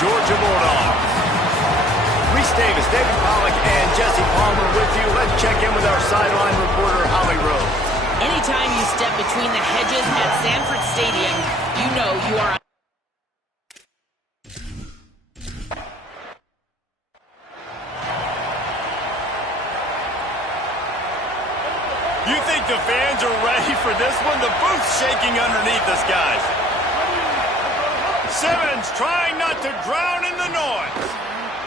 Georgia Bulldogs. Reese Davis, David Pollack, and Jesse Palmer with you. Let's check in with our sideline reporter, Holly Rose. Anytime you step between the hedges at Sanford Stadium, you know you are on. You think the fans are ready for this one? The booth's shaking underneath us, guys. Simmons trying not to drown in the noise.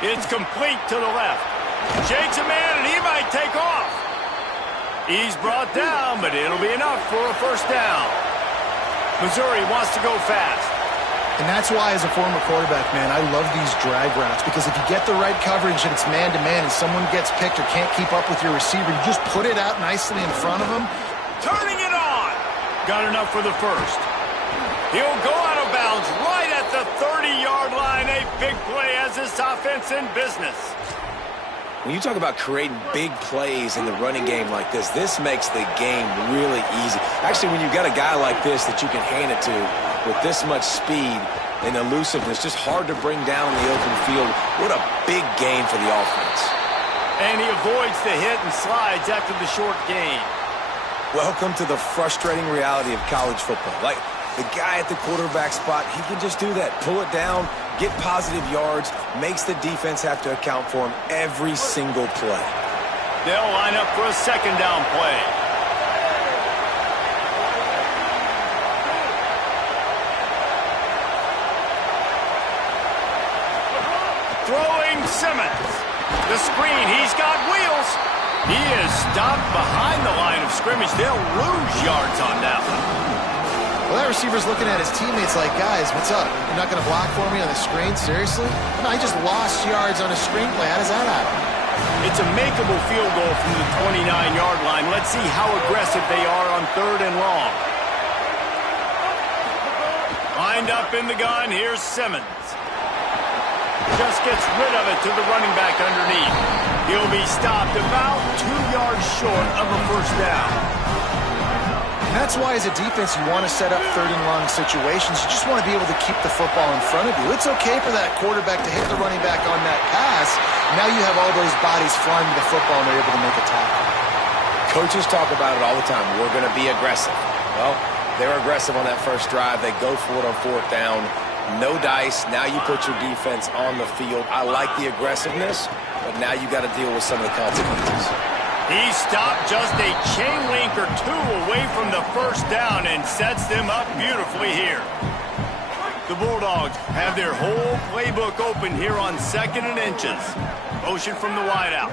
It's complete to the left. Shakes a man, and he might take off. He's brought down, but it'll be enough for a first down. Missouri wants to go fast. And that's why, as a former quarterback, man, I love these drag routes, because if you get the right coverage and it's man-to-man and someone gets picked or can't keep up with your receiver, you just put it out nicely in front of him. Turning it on. Got enough for the first. He'll go out of bounds right at the 30-yard line. A big play as this offense in business. When you talk about creating big plays in the running game like this makes the game really easy. Actually, when you've got a guy like this that you can hand it to with this much speed and elusiveness, just hard to bring down in the open field. What a big gain for the offense. And he avoids the hit and slides after the short gain. Welcome to the frustrating reality of college football. Like, the guy at the quarterback spot, he can just do that. Pull it down, get positive yards, makes the defense have to account for him every single play. They'll line up for a second down play. Throwing Simmons. The screen, he's got wheels. He is stopped behind the line of scrimmage. They'll lose yards on that one. Well, that receiver's looking at his teammates like, guys, what's up? You're not going to block for me on the screen? Seriously? No, I just lost yards on a screenplay. How does that happen? It's a makeable field goal from the 29-yard line. Let's see how aggressive they are on 3rd and long. Lined up in the gun, here's Simmons. Just gets rid of it to the running back underneath. He'll be stopped about 2 yards short of a first down. And that's why, as a defense, you want to set up 3rd and long situations. You just want to be able to keep the football in front of you. It's okay for that quarterback to hit the running back on that pass. Now you have all those bodies flying to the football, and they're able to make a tackle. Coaches talk about it all the time. We're going to be aggressive. Well, they're aggressive on that first drive. They go for it on 4th down. No dice. Now you put your defense on the field. I like the aggressiveness, but now you got to deal with some of the consequences. He stopped just a chain link or two away from the first down and sets them up beautifully here. The Bulldogs have their whole playbook open here on 2nd and inches. Motion from the wideout.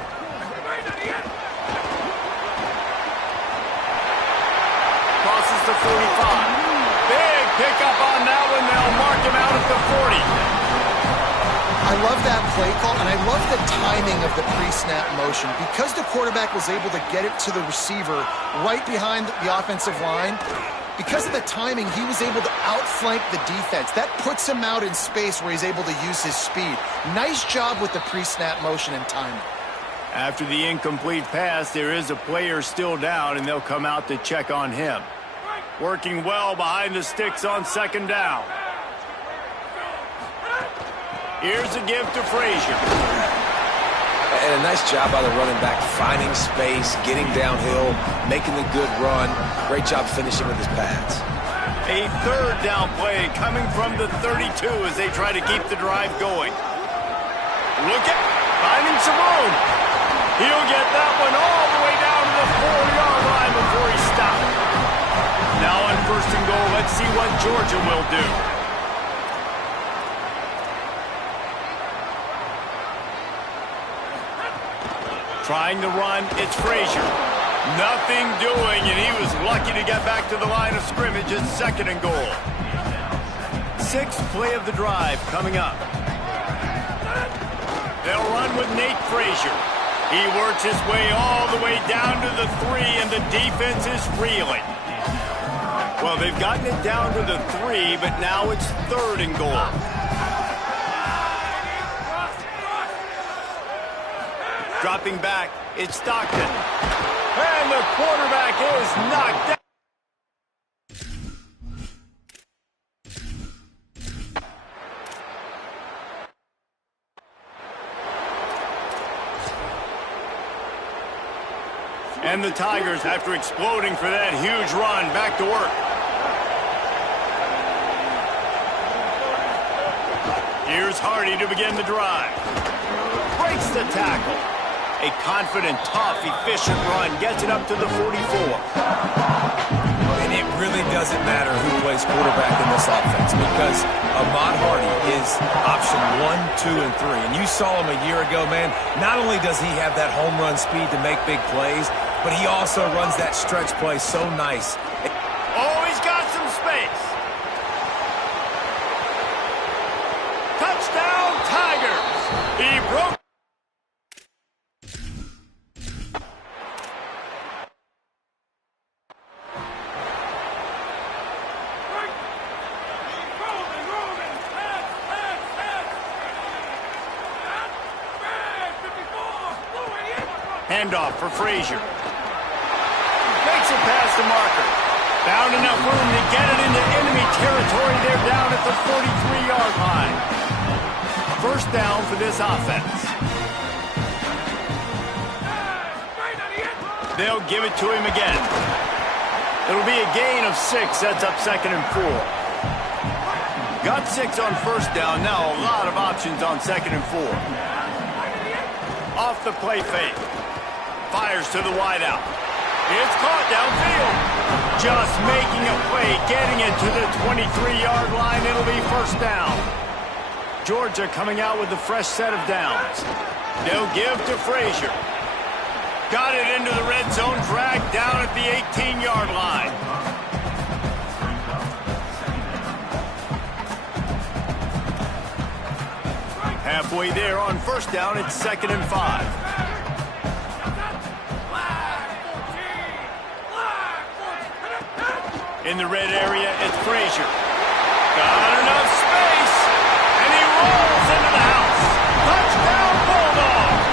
Crosses the 45. Big pickup on that one. They'll mark him out at the 40. I love that play call, and I love the timing of the pre-snap motion. Because the quarterback was able to get it to the receiver right behind the offensive line, because of the timing, he was able to outflank the defense. That puts him out in space where he's able to use his speed. Nice job with the pre-snap motion and timing. After the incomplete pass, there is a player still down, and they'll come out to check on him. Working well behind the sticks on 2nd down. Here's a give to Frazier. And a nice job by the running back, finding space, getting downhill, making the good run. Great job finishing with his pads. A 3rd down play coming from the 32 as they try to keep the drive going. Look at finding some room. He'll get that one all the way down to the 4-yard line before he stopped. Now on 1st and goal, let's see what Georgia will do. Trying to run, it's Frazier. Nothing doing, and he was lucky to get back to the line of scrimmage at 2nd and goal. 6th play of the drive coming up. They'll run with Nate Frazier. He works his way all the way down to the 3, and the defense is reeling. Well, they've gotten it down to the 3, but now it's 3rd and goal. Dropping back, it's Stockton. And the quarterback is knocked down. And the Tigers, after exploding for that huge run, back to work. Here's Hardy to begin the drive. Breaks the tackle. A confident, tough, efficient run gets it up to the 44. And it really doesn't matter who plays quarterback in this offense because Ahmad Hardy is option 1, 2, and 3. And you saw him a year ago, man. Not only does he have that home run speed to make big plays, but he also runs that stretch play so nice. Oh, he's got some space. Touchdown, Tigers. He broke. Handoff for Frazier. Makes it past the marker. Found enough room to get it into enemy territory. They're down at the 43-yard line. First down for this offense. They'll give it to him again. It'll be a gain of 6. Sets up 2nd and 4. Got 6 on first down. Now a lot of options on 2nd and 4. Off the play fake. Fires to the wideout. It's caught downfield. Just making a play, getting it to the 23-yard line. It'll be first down. Georgia coming out with a fresh set of downs. They'll give to Frazier. Got it into the red zone, dragged down at the 18-yard line. Halfway there on first down, it's 2nd and 5. In the red area, it's Frazier. Got enough space, and he rolls into the house. Touchdown, Bulldawgs!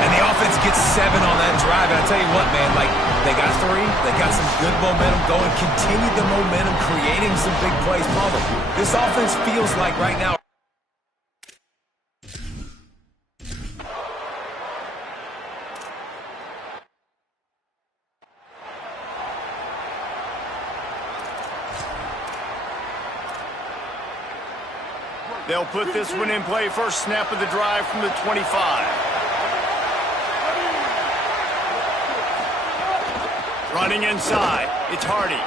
And the offense gets 7 on that drive. And I tell you what, man, like, they got 3. They got some good momentum going. Continue the momentum, creating some big plays. Palmer, this offense feels like right now. They'll put this one in play. First snap of the drive from the 25. Running inside. It's Hardy.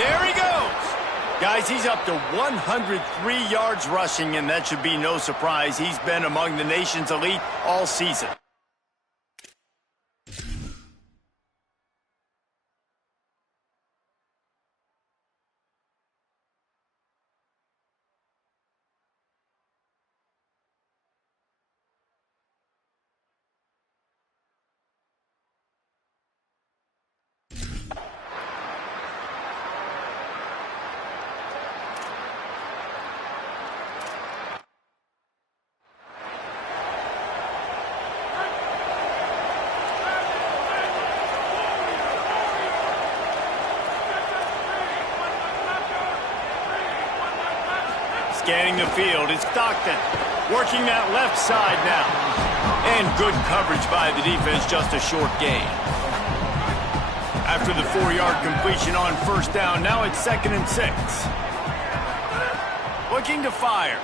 There he goes. Guys, he's up to 103 yards rushing, and that should be no surprise. He's been among the nation's elite all season. Scanning the field, it's Stockton. Working that left side now. And good coverage by the defense, just a short gain. After the 4-yard completion on first down, now it's 2nd and 6. Looking to fire.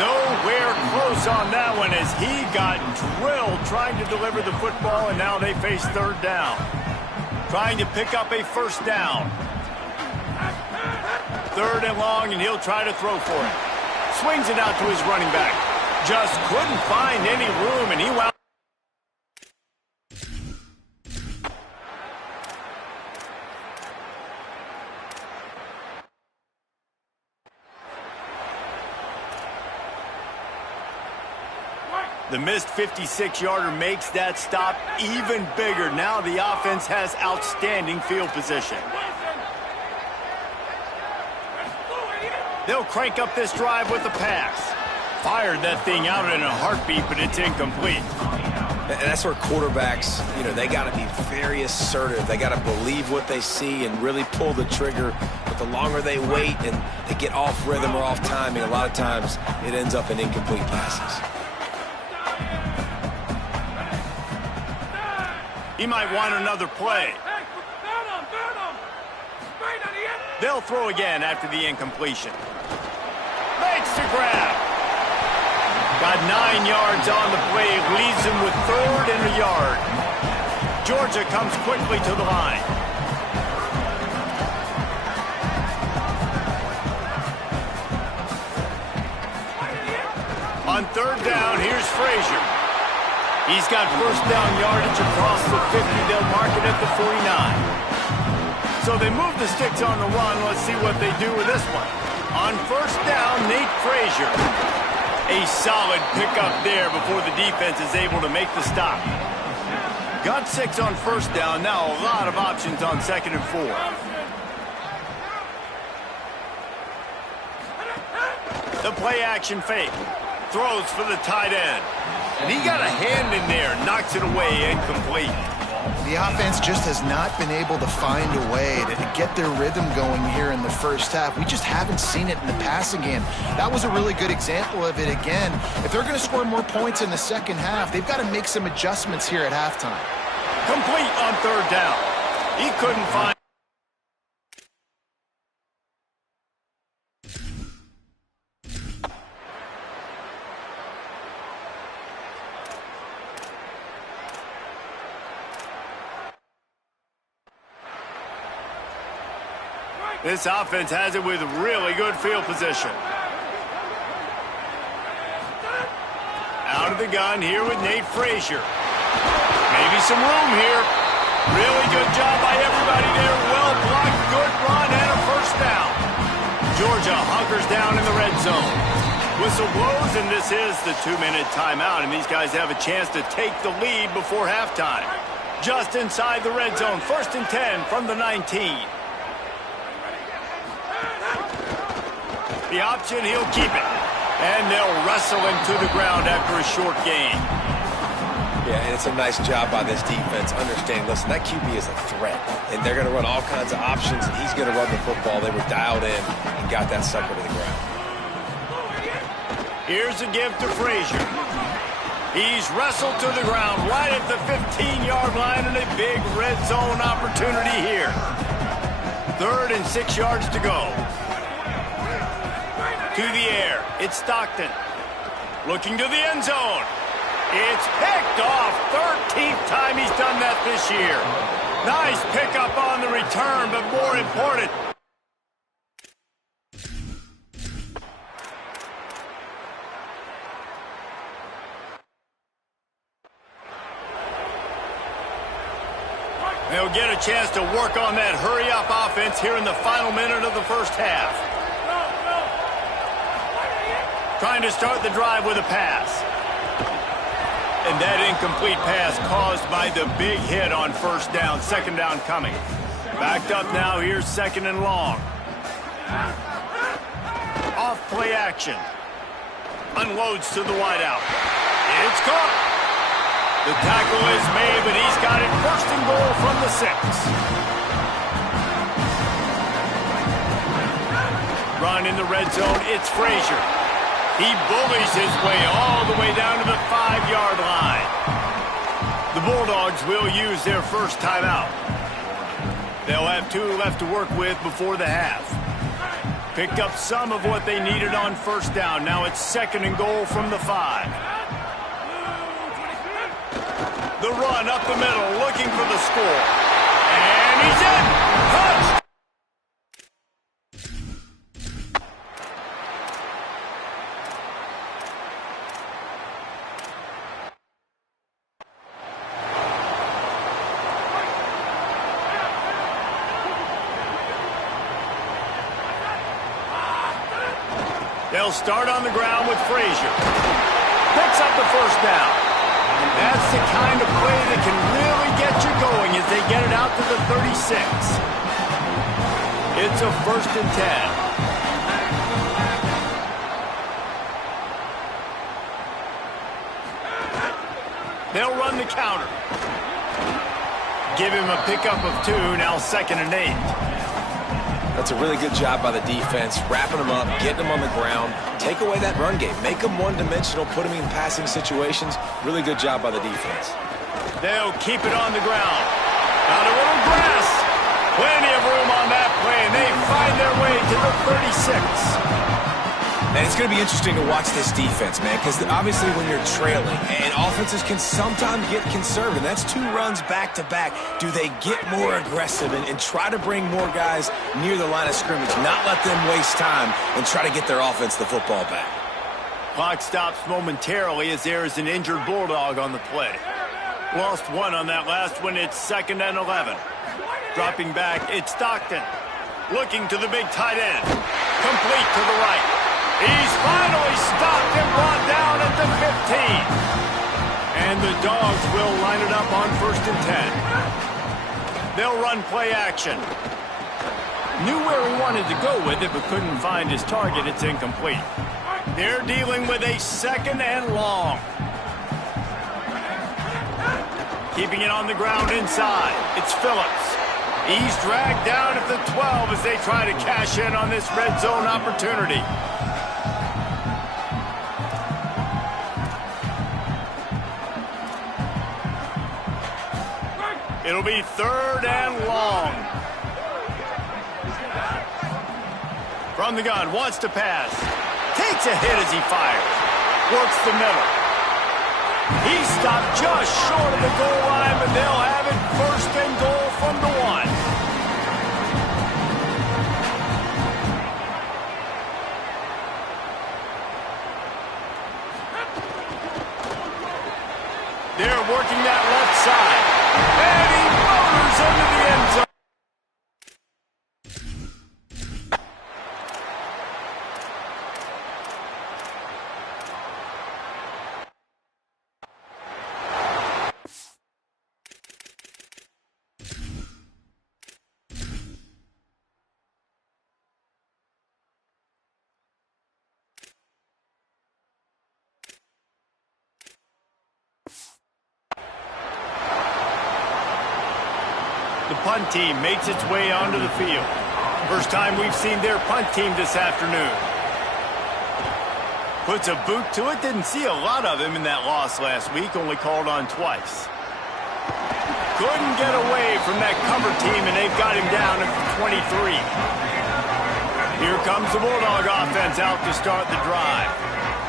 Nowhere close on that one as he got drilled trying to deliver the football, and now they face 3rd down. Trying to pick up a first down. 3rd and long, and he'll try to throw for it. Swings it out to his running back. Just couldn't find any room, and he wound. The missed 56-yarder makes that stop even bigger. Now the offense has outstanding field position. They'll crank up this drive with a pass. Fired that thing out in a heartbeat, but it's incomplete. And that's where quarterbacks, they got to be very assertive. They got to believe what they see and really pull the trigger. But the longer they wait and they get off rhythm or off timing, a lot of times it ends up in incomplete passes. He might want another play. They'll throw again after the incompletion. Makes the grab. Got 9 yards on the play. Leaves him with 3rd and a yard. Georgia comes quickly to the line. On 3rd down, here's Frazier. He's got 1st down yardage across the 50. They'll mark it at the 49. So they move the sticks on the run. Let's see what they do with this one. On 1st down, Nate Frazier. A solid pickup there before the defense is able to make the stop. Got 6 on 1st down. Now a lot of options on 2nd and 4. The play action fake. Throws for the tight end. And he got a hand in there. Knocks it away, incomplete. The offense just has not been able to find a way to get their rhythm going here in the first half. We just haven't seen it in the passing game. That was a really good example of it again. If they're going to score more points in the second half, they've got to make some adjustments here at halftime. Complete on 3rd down. He couldn't find. This offense has it with really good field position. Out of the gun here with Nate Frazier. Maybe some room here. Really good job by everybody there. Well blocked, good run, and a 1st down. Georgia hunkers down in the red zone. Whistle blows, and this is the 2-minute timeout, and these guys have a chance to take the lead before halftime. Just inside the red zone, 1st and 10 from the 19. The option, he'll keep it. And they'll wrestle him to the ground after a short gain. Yeah, and it's a nice job by this defense. Understand, listen, that QB is a threat. And they're going to run all kinds of options, and he's going to run the football. They were dialed in and got that sucker to the ground. Here's a give to Frazier. He's wrestled to the ground right at the 15-yard line, and a big red zone opportunity here. 3rd and 6 yards to go. To the air, it's Stockton. Looking to the end zone. It's picked off. 13th time he's done that this year. Nice pickup on the return, but more important. They'll get a chance to work on that hurry-up offense here in the final minute of the first half. Trying to start the drive with a pass. And that incomplete pass caused by the big hit on 1st down. 2nd down coming. Backed up now. Here's 2nd and long. Off play action. Unloads to the wideout. It's caught. The tackle is made, but he's got it 1st and goal from the 6. Run in the red zone. It's Frazier. He bullies his way all the way down to the 5-yard line. The Bulldogs will use their 1st timeout. They'll have 2 left to work with before the half. Picked up some of what they needed on 1st down. Now it's 2nd and goal from the 5. The run up the middle, looking for the score. And he's in! Touch! They'll start on the ground with Frazier. Picks up the 1st down. That's the kind of play that can really get you going as they get it out to the 36. It's a 1st and 10. They'll run the counter. Give him a pickup of 2, now 2nd and 8. That's a really good job by the defense, wrapping them up, getting them on the ground, take away that run game, make them one-dimensional, put them in passing situations. Really good job by the defense. They'll keep it on the ground. Got a little grass. Plenty of room on that play, and they find their way to the 36. And it's going to be interesting to watch this defense, man, because obviously when you're trailing, and offenses can sometimes get conservative. That's 2 runs back-to-back. Do they get more aggressive and try to bring more guys near the line of scrimmage, not let them waste time, and try to get their offense the football back? Clock stops momentarily as there is an injured Bulldog on the play. Lost 1 on that last one. It's 2nd and 11. Dropping back, it's Stockton. Looking to the big tight end. Complete to the right. He's finally stopped and brought down at the 15. And the Dogs will line it up on 1st and 10. They'll run play action. Knew where he wanted to go with it, but couldn't find his target. It's incomplete. They're dealing with a 2nd and long. Keeping it on the ground inside. It's Phillips. He's dragged down at the 12 as they try to cash in on this red zone opportunity. It'll be 3rd and long. From the gun, wants to pass. Takes a hit as he fires. Works the middle. He stopped just short of the goal line, but they'll have it 1st and goal from the 1. They're working that left side. And he motors into the end zone. The punt team makes its way onto the field. First time we've seen their punt team this afternoon. Puts a boot to it. Didn't see a lot of him in that loss last week. Only called on twice. Couldn't get away from that cover team, and they've got him down at the 23. Here comes the Bulldog offense out to start the drive.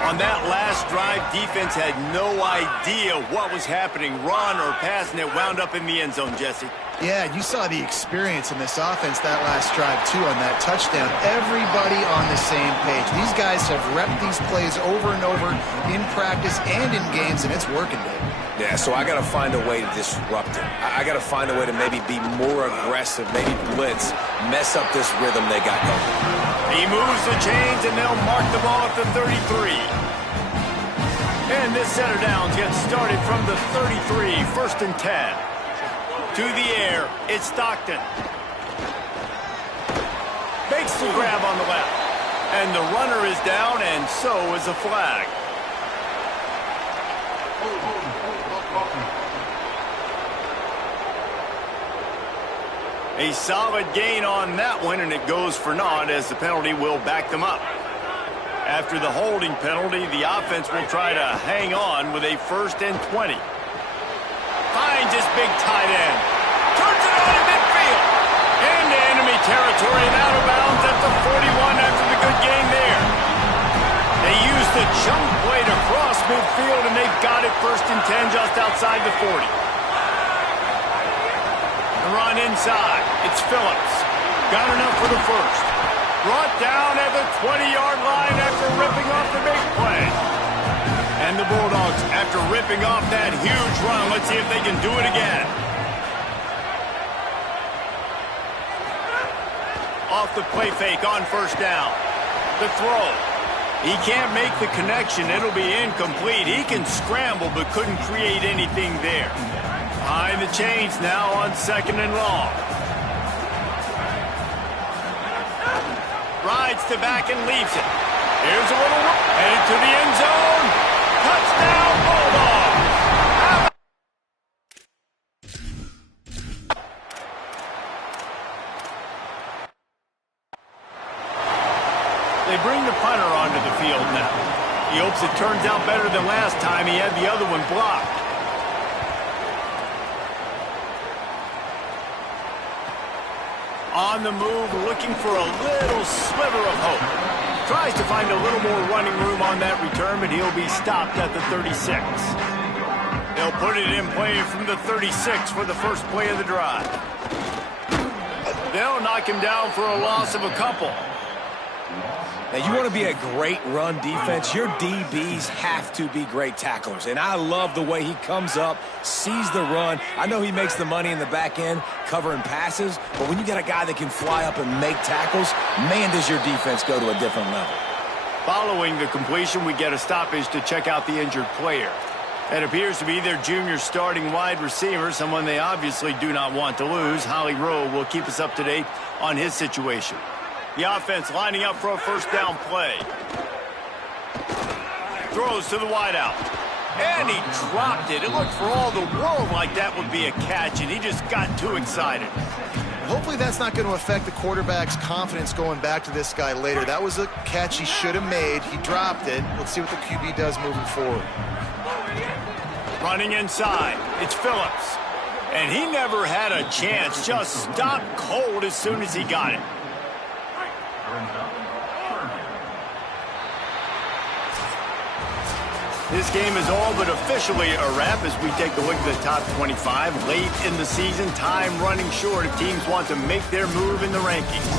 On that last drive, defense had no idea what was happening, run or pass, and it wound up in the end zone, Jesse. Yeah, you saw the experience in this offense that last drive, too, on that touchdown. Everybody on the same page. These guys have repped these plays over and over in practice and in games, and it's working, Dave. Yeah, so I got to find a way to disrupt it. I got to find a way to maybe be more aggressive, maybe blitz, mess up this rhythm they got going. He moves the chains, and they'll mark the ball at the 33. And this set of downs gets started from the 33, 1st and 10. To the air, it's Stockton. Makes the grab on the left. And the runner is down, and so is a flag. A solid gain on that one, and it goes for naught as the penalty will back them up. After the holding penalty, the offense will try to hang on with a 1st and 20. Finds his big tight end. Turns it on in midfield. Into enemy territory and out of bounds at the 41 after the good gain there. They used the chunk play to cross midfield, and they've got it 1st and 10 just outside the 40. The run inside. It's Phillips. Got enough for the 1st. Brought down at the 20-yard line after ripping off the big play. And the Bulldogs, after ripping off that huge run, let's see if they can do it again. Off the play fake on 1st down. The throw. He can't make the connection. It'll be incomplete. He can scramble but couldn't create anything there. Behind the chains now on 2nd and long. Rides to back and leaves it. Here's a little run. Headed to the end zone. Touchdown, Bulldogs. They bring the punter onto the field now. He hopes it turns out better than last time. He had the other one blocked. On the move, looking for a little sliver of hope. Tries to find a little more running room on that return, but he'll be stopped at the 36. They'll put it in play from the 36 for the first play of the drive. They'll knock him down for a loss of a couple. Now, you want to be a great run defense, your DBs have to be great tacklers. And I love the way he comes up, sees the run. I know he makes the money in the back end covering passes, but when you get a guy that can fly up and make tackles, man, does your defense go to a different level. Following the completion, we get a stoppage to check out the injured player. It appears to be their junior starting wide receiver, someone they obviously do not want to lose. Holly Rowe will keep us up to date on his situation. The offense lining up for a first down play. Throws to the wideout. And he dropped it. It looked for all the world like that would be a catch, and he just got too excited. Hopefully that's not going to affect the quarterback's confidence going back to this guy later. That was a catch he should have made. He dropped it. Let's see what the QB does moving forward. Running inside. It's Phillips. And he never had a chance. Just stopped cold as soon as he got it. This game is all but officially a wrap as we take a look at the top 25. Late in the season, time running short if teams want to make their move in the rankings.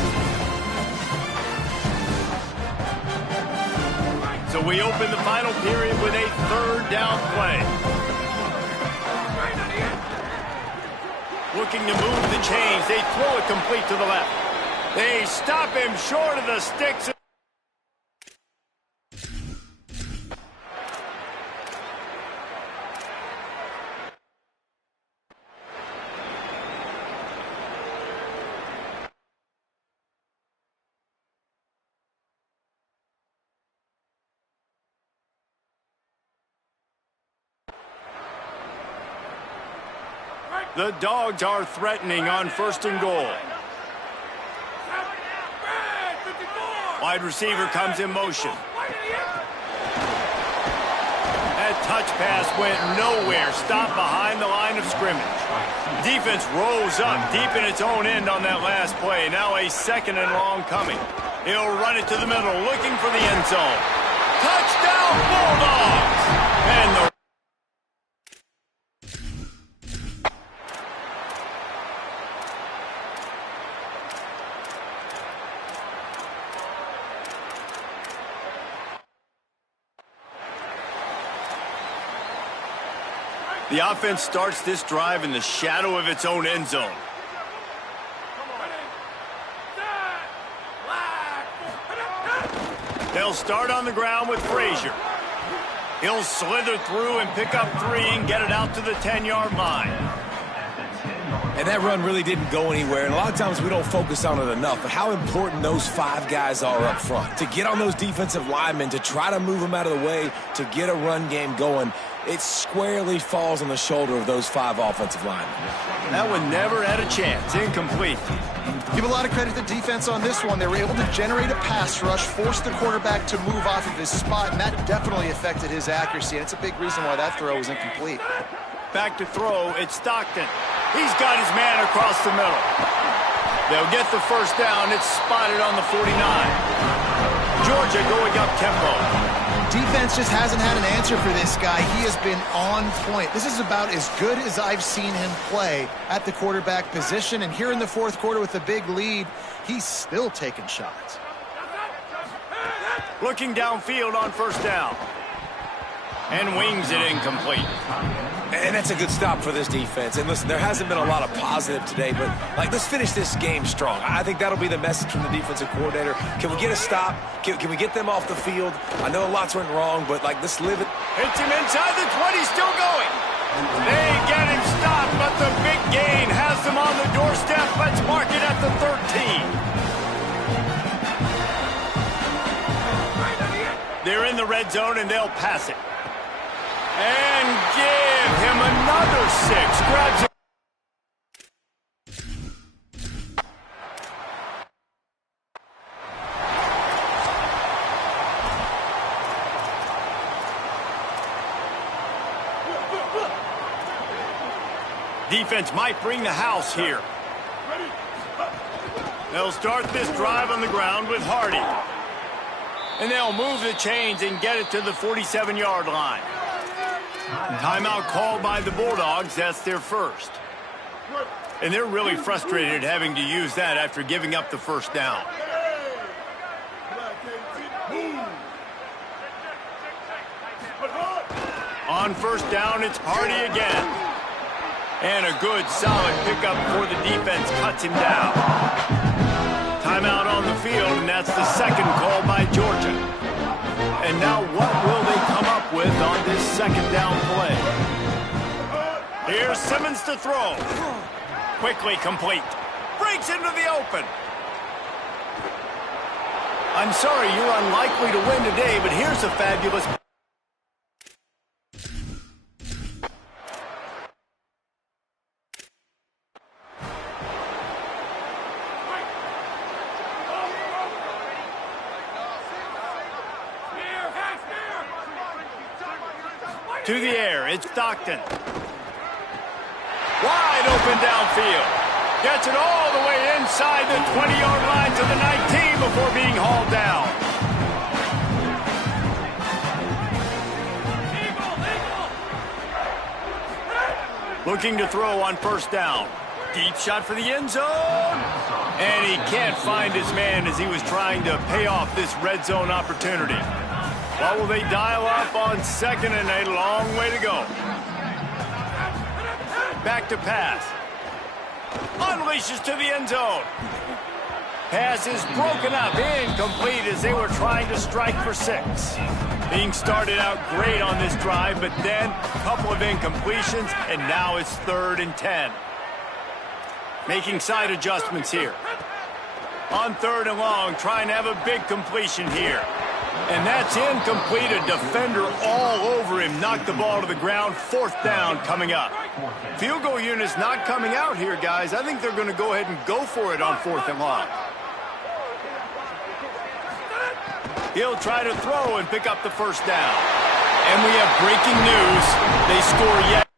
So we open the final period with a third down play. Looking to move the chains. They throw it complete to the left. They stop him short of the sticks. The Dogs are threatening on first and goal. Wide receiver comes in motion. That touch pass went nowhere. Stopped behind the line of scrimmage. Defense rolls up deep in its own end on that last play. Now a second and long coming. He'll run it to the middle, looking for the end zone. Touchdown, Bulldogs! And the The offense starts this drive in the shadow of its own end zone. They'll start on the ground with Frazier. He'll slither through and pick up 3 and get it out to the 10-yard line. And that run really didn't go anywhere, and a lot of times we don't focus on it enough, but how important those 5 guys are up front. To get on those defensive linemen, to try to move them out of the way, to get a run game going, it squarely falls on the shoulder of those 5 offensive linemen. That one never had a chance. Incomplete. Give a lot of credit to defense on this one. They were able to generate a pass rush, force the quarterback to move off of his spot, and that definitely affected his accuracy, and it's a big reason why that throw was incomplete. Back to throw, it's Stockton. He's got his man across the middle. They'll get the first down. It's spotted on the 49. Georgia going up tempo. Defense just hasn't had an answer for this guy. He has been on point. This is about as good as I've seen him play at the quarterback position. And here in the fourth quarter with a big lead, he's still taking shots. Looking downfield on first down. And wings it incomplete. And that's a good stop for this defense. And listen, there hasn't been a lot of positive today, but let's finish this game strong. I think that'll be the message from the defensive coordinator. Can we get a stop? Can we get them off the field? I know lots went wrong, but let's live it. Hits him inside the 20, still going. They get him stopped, but the big gain has them on the doorstep. Let's mark it at the 13. They're in the red zone, and they'll pass it. And give him another 6. Grabs it. Defense might bring the house here. They'll start this drive on the ground with Hardy. And they'll move the chains and get it to the 47-yard line. Timeout called by the Bulldogs. That's their first. And they're really frustrated having to use that after giving up the first down. On first down, it's Hardy again. And a good, solid pickup before the defense cuts him down. Timeout on the field, and that's the second call by Georgia. And now what will they come up with on this second down play? Here's Simmons to throw. Quickly complete. Breaks into the open. I'm sorry, you're unlikely to win today, but here's a fabulous... To the air, it's Stockton. Wide open downfield. Gets it all the way inside the 20-yard line to the 19 before being hauled down. Looking to throw on first down. Deep shot for the end zone. And he can't find his man as he was trying to pay off this red zone opportunity. What will they dial up on second and a long way to go? Back to pass. Unleashes to the end zone. Pass is broken up, incomplete as they were trying to strike for 6. Being started out great on this drive, but then a couple of incompletions, and now it's 3rd and 10. Making side adjustments here. On 3rd and long, trying to have a big completion here. And that's incomplete. A defender all over him. Knocked the ball to the ground. 4th down coming up. Field goal unit's not coming out here, guys. I think they're going to go ahead and go for it on 4th and long. He'll try to throw and pick up the first down. And we have breaking news. They score yet.